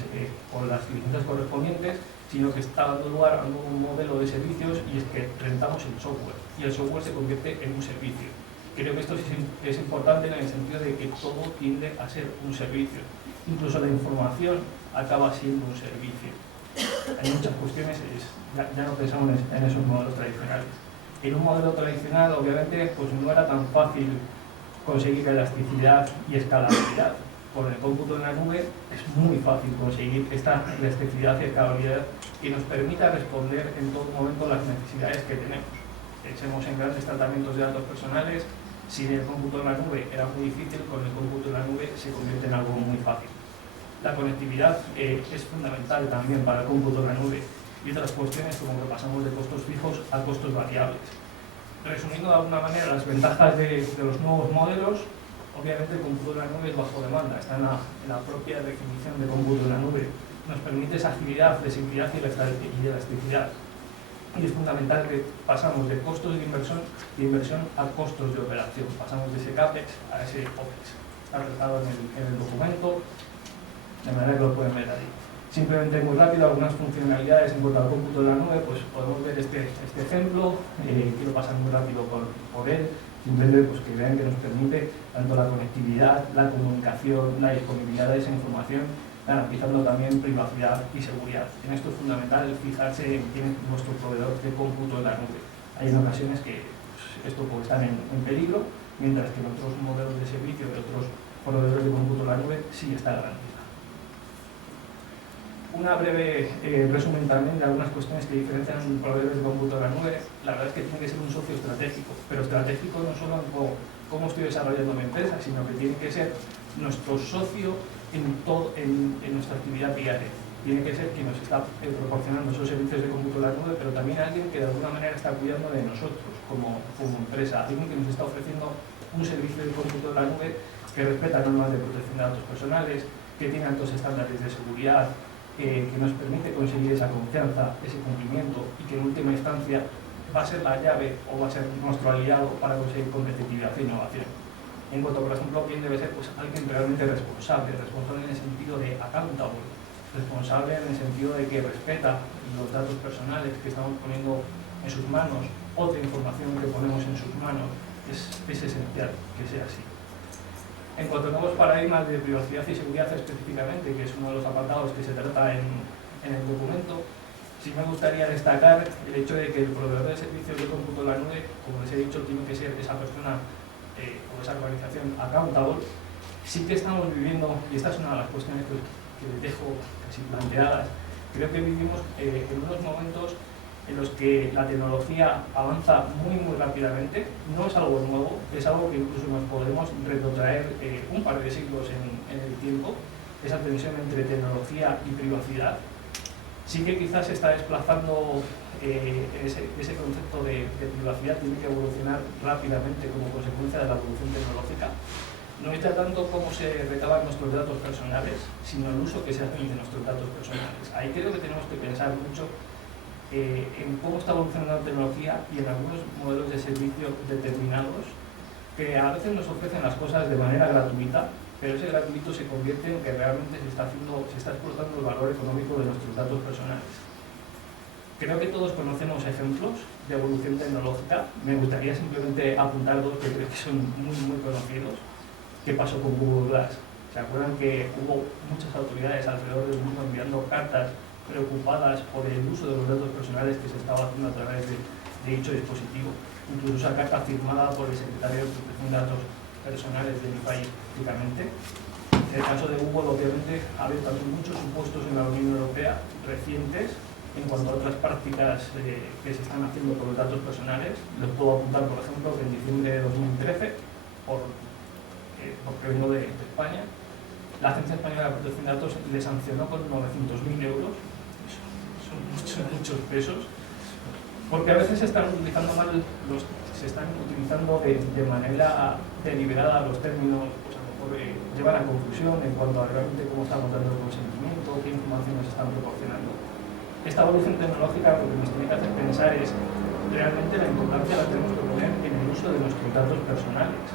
con las licencias correspondientes, sino que está dando lugar a un nuevo modelo de servicios, y es que rentamos el software y el software se convierte en un servicio. Creo que esto es importante en el sentido de que todo tiende a ser un servicio. Incluso la información acaba siendo un servicio. En muchas cuestiones ya no pensamos en esos modelos tradicionales. En un modelo tradicional, obviamente, pues no era tan fácil conseguir elasticidad y escalabilidad. Con el cómputo en la nube es muy fácil conseguir esta elasticidad y escalabilidad que nos permita responder en todo momento las necesidades que tenemos. Pensemos en grandes tratamientos de datos personales. Si el cómputo en la nube era muy difícil, con el cómputo en la nube se convierte en algo muy fácil. La conectividad es fundamental también para el cómputo en la nube, y otras cuestiones como que pasamos de costos fijos a costos variables. Resumiendo de alguna manera las ventajas de los nuevos modelos, obviamente el cómputo en la nube es bajo demanda, está en la propia definición de cómputo en la nube. Nos permite esa agilidad, flexibilidad y elasticidad. Y es fundamental que pasamos de costos de inversión a costos de operación. Pasamos de ese CAPEX a ese OPEX. Está tratado en el documento, de manera que lo pueden ver ahí. Simplemente muy rápido, algunas funcionalidades en cuanto al cómputo de la nube, pues podemos ver este ejemplo. Quiero pasar muy rápido por él, simplemente pues que vean que nos permite tanto la conectividad, la comunicación, la disponibilidad de esa información, garantizando también privacidad y seguridad. En esto es fundamental fijarse en quién es nuestro proveedor de cómputo de la nube. Hay en ocasiones que pues, esto puede estar en peligro, mientras que en otros modelos de servicio de otros proveedores de cómputo de la nube sí está garantizado. Una breve resumen también de algunas cuestiones que diferencian proveedores de cómputo de la nube. La verdad es que tiene que ser un socio estratégico, pero estratégico no solo en cómo estoy desarrollando mi empresa, sino que tiene que ser nuestro socio en nuestra actividad diaria. Tiene que ser quien nos está proporcionando esos servicios de cómputo de la nube, pero también alguien que de alguna manera está cuidando de nosotros como empresa, alguien que nos está ofreciendo un servicio de cómputo de la nube que respeta normas de protección de datos personales, que tiene altos estándares de seguridad, que nos permite conseguir esa confianza, ese cumplimiento, y que en última instancia va a ser la llave o va a ser nuestro aliado para conseguir competitividad e innovación. En cuanto, por ejemplo, quién debe ser, pues alguien realmente responsable en el sentido de accountable, responsable en el sentido de que respeta los datos personales que estamos poniendo en sus manos, otra información que ponemos en sus manos, es esencial que sea así. En cuanto a nuevos paradigmas de privacidad y seguridad específicamente, que es uno de los apartados que se trata en el documento, sí me gustaría destacar el hecho de que el proveedor de servicios de cómputo en la nube, como les he dicho, tiene que ser esa persona o esa organización accountable. Sí que estamos viviendo, y esta es una de las cuestiones que les dejo casi planteadas, creo que vivimos en unos momentos en los que la tecnología avanza muy rápidamente. No es algo nuevo, es algo que incluso nos podemos retrotraer un par de siglos en el tiempo, esa tensión entre tecnología y privacidad. Sí que quizás se está desplazando ese concepto de privacidad, tiene que evolucionar rápidamente como consecuencia de la evolución tecnológica. No es ya tanto cómo se recaban nuestros datos personales, sino el uso que se hace de nuestros datos personales. Ahí creo que tenemos que pensar mucho en cómo está evolucionando la tecnología y en algunos modelos de servicio determinados que a veces nos ofrecen las cosas de manera gratuita, pero ese gratuito se convierte en que realmente se está explotando el valor económico de nuestros datos personales. Creo que todos conocemos ejemplos de evolución tecnológica. Me gustaría simplemente apuntar dos que creo que son muy conocidos. ¿Qué pasó con Google Glass? ¿Se acuerdan que hubo muchas autoridades alrededor del mundo enviando cartas preocupadas por el uso de los datos personales que se estaba haciendo a través de dicho dispositivo? Incluso esa carta firmada por el secretario de Protección de Datos Personales de mi país, prácticamente. En el caso de Google, obviamente, ha habido también muchos supuestos en la Unión Europea recientes en cuanto a otras prácticas que se están haciendo con los datos personales. Les puedo apuntar, por ejemplo, que en diciembre de 2013, porque vengo de España, la Agencia Española de Protección de Datos le sancionó con 900.000 euros. Son muchos pesos, porque a veces se están utilizando de manera deliberada los términos, pues a lo mejor llevan a confusión en cuanto a realmente cómo estamos dando el consentimiento, qué información nos están proporcionando. Esta evolución tecnológica lo que nos tiene que hacer pensar es realmente la importancia la tenemos que poner en el uso de nuestros datos personales.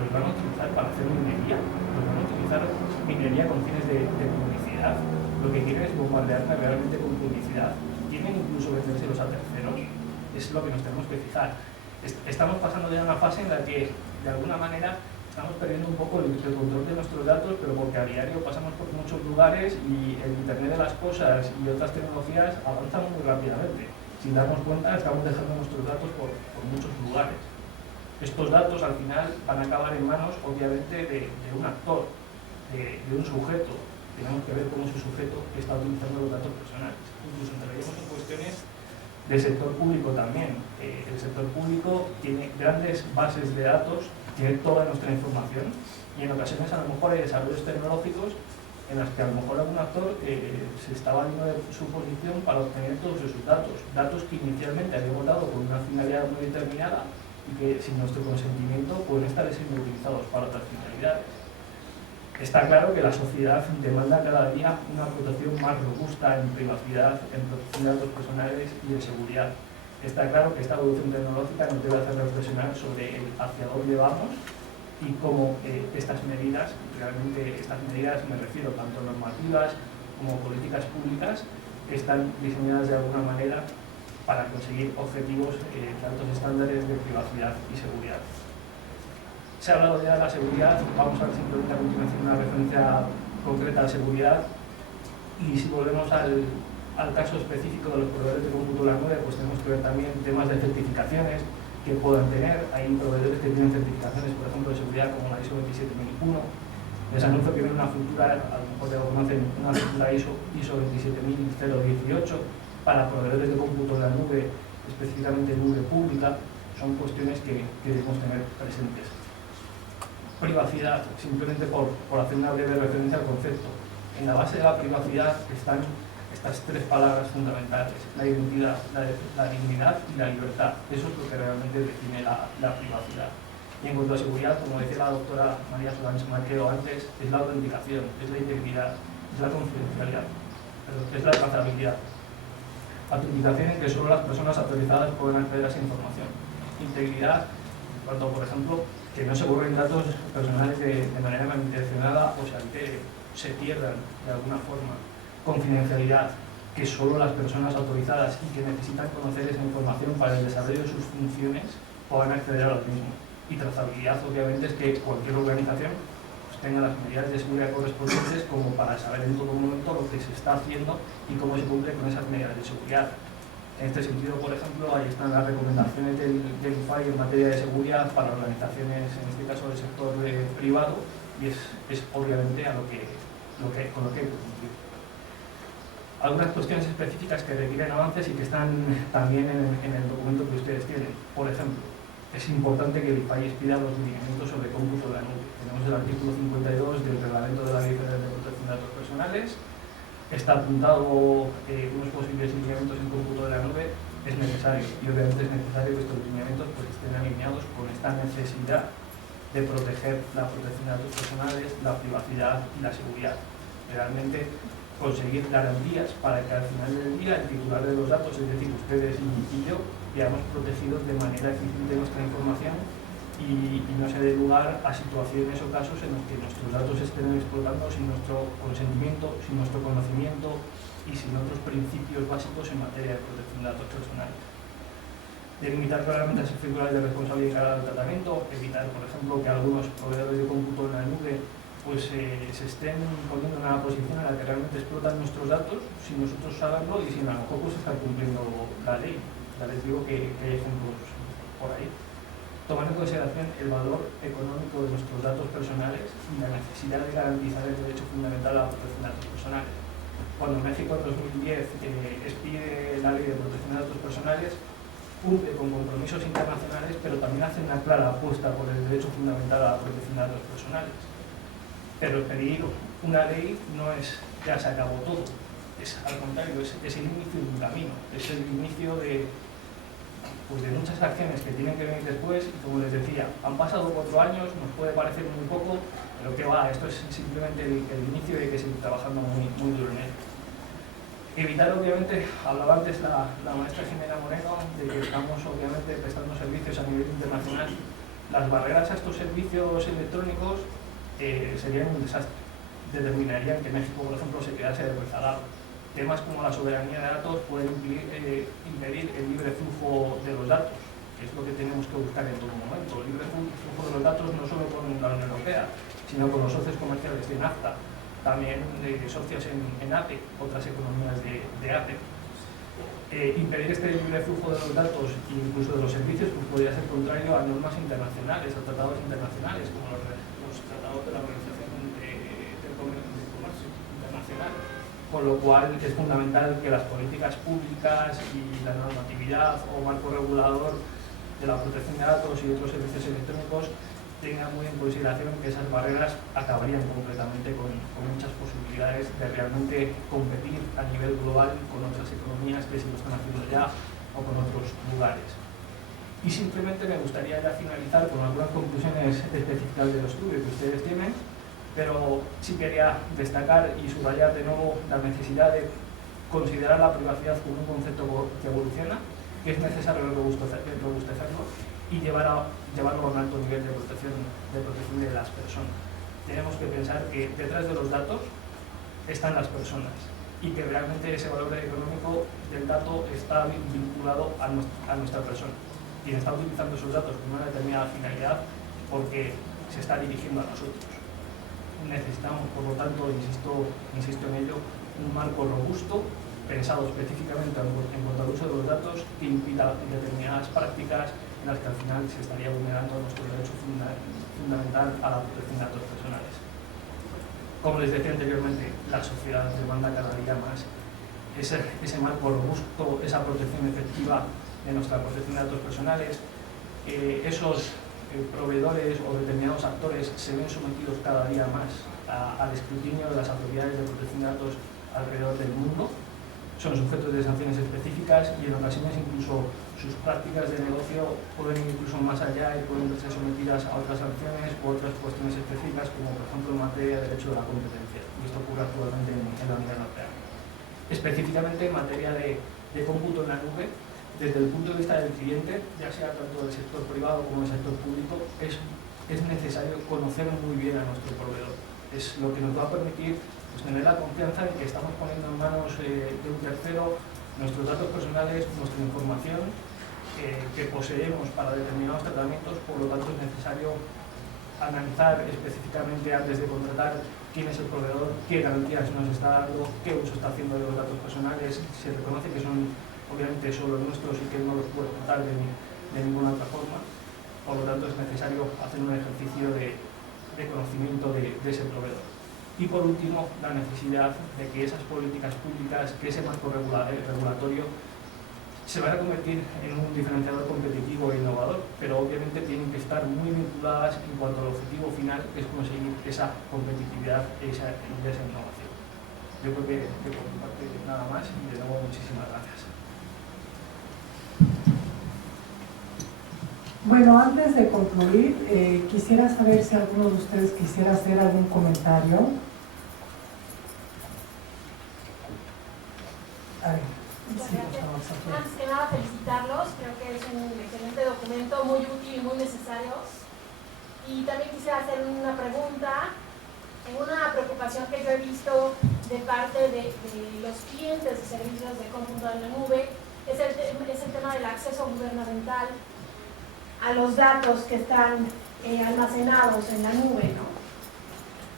Los van a utilizar para hacer minería, los van a utilizar minería con fines de publicidad. Lo que quieren es bombardearme realmente con publicidad. Quieren incluso vendérselos a terceros. Es lo que nos tenemos que fijar. Estamos pasando ya a una fase en la que, de alguna manera, estamos perdiendo un poco el control de nuestros datos, pero porque a diario pasamos por muchos lugares y el Internet de las cosas y otras tecnologías avanzan muy rápidamente. Sin darnos cuenta, estamos dejando nuestros datos por muchos lugares. Estos datos, al final, van a acabar en manos, obviamente, de un actor, de un sujeto. Tenemos que ver cómo ese sujeto está utilizando los datos personales. Incluso entraríamos en cuestiones del sector público también. El sector público tiene grandes bases de datos, tiene toda nuestra información y en ocasiones a lo mejor hay desarrollos tecnológicos en las que a lo mejor algún actor se está valiendo de su posición para obtener todos esos datos. Datos que inicialmente habíamos dado con una finalidad muy determinada y que sin nuestro consentimiento pueden estar siendo utilizados para otras finalidades. Está claro que la sociedad demanda cada día una protección más robusta en privacidad, en protección de datos personales y en seguridad. Está claro que esta evolución tecnológica nos debe hacer reflexionar sobre hacia dónde vamos y cómo estas medidas, me refiero tanto normativas como políticas públicas, están diseñadas de alguna manera para conseguir objetivos de altos estándares de privacidad y seguridad. Se ha hablado ya de la seguridad, vamos a ver simplemente a continuación una referencia concreta a la seguridad y si volvemos al caso específico de los proveedores de cómputo en la nube, pues tenemos que ver también temas de certificaciones que puedan tener. Hay proveedores que tienen certificaciones, por ejemplo, de seguridad como la ISO 27001. Les anuncio que viene una futura, a lo mejor ya lo conocen, una futura ISO 27018 para proveedores de cómputo en la nube, específicamente nube pública. Son cuestiones que debemos tener presentes. Privacidad, simplemente por hacer una breve referencia al concepto. En la base de la privacidad están estas tres palabras fundamentales: la identidad, la dignidad y la libertad. Eso es lo que realmente define la privacidad. Y en cuanto a seguridad, como decía la doctora María Solange Marqueo antes, es la autenticación, es la integridad, es la confidencialidad, es la trazabilidad. autorización en que solo las personas autorizadas pueden acceder a esa información. Integridad, en cuanto, por ejemplo, que no se borren datos personales de manera malintencionada o sea, que se pierdan de alguna forma. Confidencialidad, que solo las personas autorizadas y que necesitan conocer esa información para el desarrollo de sus funciones puedan acceder a lo mismo. Y trazabilidad, obviamente, es que cualquier organización pues, tenga las medidas de seguridad correspondientes como para saber en todo momento lo que se está haciendo y cómo se cumple con esas medidas de seguridad. En este sentido, por ejemplo, ahí están las recomendaciones del IFAI en materia de seguridad para organizaciones, en este caso del sector privado, y es obviamente con lo que hay que cumplir. Algunas cuestiones específicas que requieren avances y que están también en el documento que ustedes tienen. Por ejemplo, es importante que el país pida los lineamientos sobre cómputo de la nube. Tenemos el artículo 52 del Reglamento de la Ley Federal de Protección de Datos Personales. Está apuntado unos posibles lineamientos en cómputo de la nube. Es necesario, y obviamente es necesario que estos lineamientos pues, estén alineados con esta necesidad de proteger la protección de datos personales, la privacidad y la seguridad. Realmente conseguir garantías para que al final del día el titular de los datos, es decir, ustedes y yo, veamos protegidos de manera eficiente nuestra información y no se dé lugar a situaciones o casos en los que nuestros datos estén explotando sin nuestro consentimiento, sin nuestro conocimiento y sin otros principios básicos en materia de protección de datos personales. Delimitar claramente las figuras de responsabilidad y carga del tratamiento, evitar, por ejemplo, que algunos proveedores de cómputo en la nube pues se estén poniendo en una posición en la que realmente explotan nuestros datos sin nosotros saberlo y sin a lo mejor pues estar cumpliendo la ley. Ya les digo que hay ejemplos por ahí. Tomar en consideración el valor económico de nuestros datos personales y la necesidad de garantizar el derecho fundamental a la protección de datos personales. Cuando México en 2010 expide la ley de protección de datos personales, cumple con compromisos internacionales, pero también hace una clara apuesta por el derecho fundamental a la protección de datos personales. Pero pedir una ley no es ya se acabó todo, es al contrario, es el inicio de un camino, es el inicio de muchas acciones que tienen que venir después y como les decía, han pasado 4 años, nos puede parecer muy poco, pero que va, esto es simplemente el inicio y hay que seguir trabajando muy duro en él. Evitar, obviamente, hablaba antes la maestra Jimena Moreno de que estamos obviamente prestando servicios a nivel internacional. Las barreras a estos servicios electrónicos serían un desastre. Determinarían que México, por ejemplo, se quedase rezagado. Temas como la soberanía de datos pueden impedir el libre flujo de los datos, que es lo que tenemos que buscar en todo momento. El libre flujo de los datos no solo con la Unión Europea, sino con los socios comerciales de NAFTA, también socios en APEC, otras economías de APEC. Impedir este libre flujo de los datos e incluso de los servicios pues podría ser contrario a normas internacionales, a tratados internacionales, como los tratados de la Organización del Comercio Internacional. Con lo cual es fundamental que las políticas públicas y la normatividad o marco regulador de la protección de datos y otros servicios electrónicos tengan muy en consideración que esas barreras acabarían completamente con muchas posibilidades de realmente competir a nivel global con otras economías que se lo están haciendo ya o con otros lugares. Y simplemente me gustaría ya finalizar con algunas conclusiones específicas del estudio que ustedes tienen, pero sí quería destacar y subrayar de nuevo la necesidad de considerar la privacidad como un concepto que evoluciona, que es necesario robustecerlo y llevarlo a un alto nivel de protección de las personas. Tenemos que pensar que detrás de los datos están las personas y que realmente ese valor económico del dato está vinculado a nuestra persona. Quien está utilizando esos datos con una determinada finalidad porque se está dirigiendo a nosotros. Necesitamos, por lo tanto, insisto en ello, un marco robusto, pensado específicamente en cuanto al uso de los datos, que impida determinadas prácticas en las que al final se estaría vulnerando nuestro derecho fundamental a la protección de datos personales. Como les decía anteriormente, la sociedad demanda cada día más ese marco robusto, esa protección efectiva de nuestra protección de datos personales, esos proveedores o determinados actores se ven sometidos cada día más al escrutinio de las autoridades de protección de datos alrededor del mundo, son sujetos de sanciones específicas y en ocasiones incluso sus prácticas de negocio pueden ir incluso más allá y pueden ser sometidas a otras sanciones u otras cuestiones específicas como por ejemplo en materia de derecho de la competencia, y esto ocurre actualmente en la Unión Europea. Específicamente en materia de de cómputo en la nube, desde el punto de vista del cliente, ya sea tanto del sector privado como del sector público, es necesario conocer muy bien a nuestro proveedor. Es lo que nos va a permitir pues, tener la confianza de que estamos poniendo en manos de un tercero nuestros datos personales, nuestra información que poseemos para determinados tratamientos. Por lo tanto, es necesario analizar específicamente antes de contratar quién es el proveedor, qué garantías nos está dando, qué uso está haciendo de los datos personales. Se reconoce que son obviamente solo nuestros y que no los puede contar de ninguna otra forma. Por lo tanto, es necesario hacer un ejercicio de conocimiento de ese proveedor. Y por último, la necesidad de que esas políticas públicas, que ese marco regulatorio, se van a convertir en un diferenciador competitivo e innovador, pero obviamente tienen que estar muy vinculadas en cuanto al objetivo final, que es conseguir esa competitividad y esa innovación. Yo creo que por mi parte nada más y de nuevo muchísimas gracias. Bueno, antes de concluir, quisiera saber si alguno de ustedes quisiera hacer algún comentario. A ver. Sí, antes que nada felicitarlos, creo que es un excelente documento, muy útil y muy necesario. Y también quisiera hacer una pregunta, una preocupación que yo he visto de parte de los clientes de servicios de cómputo en la nube, es el tema del acceso gubernamental a los datos que están almacenados en la nube, ¿no?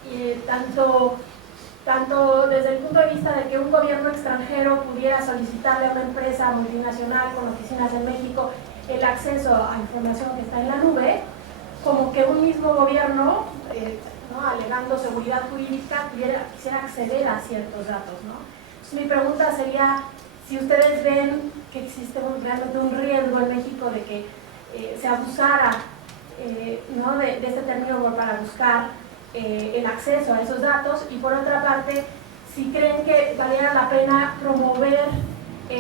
Y tanto desde el punto de vista de que un gobierno extranjero pudiera solicitarle a una empresa multinacional con oficinas en México el acceso a información que está en la nube, como que un mismo gobierno, ¿no?, alegando seguridad jurídica, quisiera acceder a ciertos datos, ¿no? Entonces, mi pregunta sería si ustedes ven que existe realmente un riesgo en México de que se abusara ¿no?, de este término para buscar el acceso a esos datos, y por otra parte, si creen que valiera la pena promover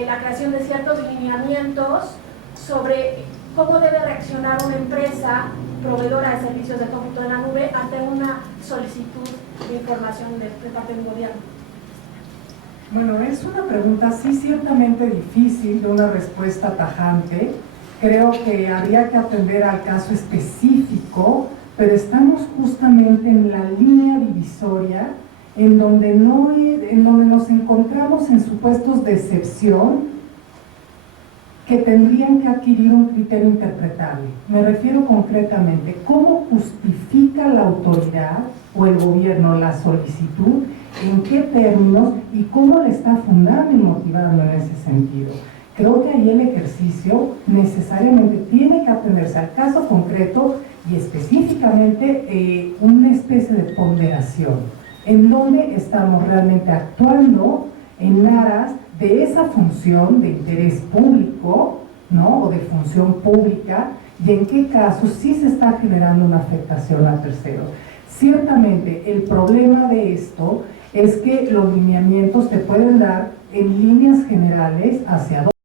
la creación de ciertos lineamientos sobre cómo debe reaccionar una empresa proveedora de servicios de cómputo en la nube ante una solicitud de información de parte del gobierno. Bueno, es una pregunta sí ciertamente difícil de una respuesta tajante. Creo que habría que atender al caso específico, pero estamos justamente en la línea divisoria en donde nos encontramos en supuestos de excepción que tendrían que adquirir un criterio interpretable. Me refiero concretamente, ¿cómo justifica la autoridad o el gobierno la solicitud? ¿En qué términos? ¿Y cómo le está fundando y motivando en ese sentido? Creo que ahí el ejercicio necesariamente tiene que atenderse al caso concreto y específicamente una especie de ponderación en donde estamos realmente actuando en aras de esa función de interés público, ¿no?, o de función pública, y en qué casos sí se está generando una afectación a terceros. Ciertamente el problema de esto es que los lineamientos te pueden dar en líneas generales hacia dónde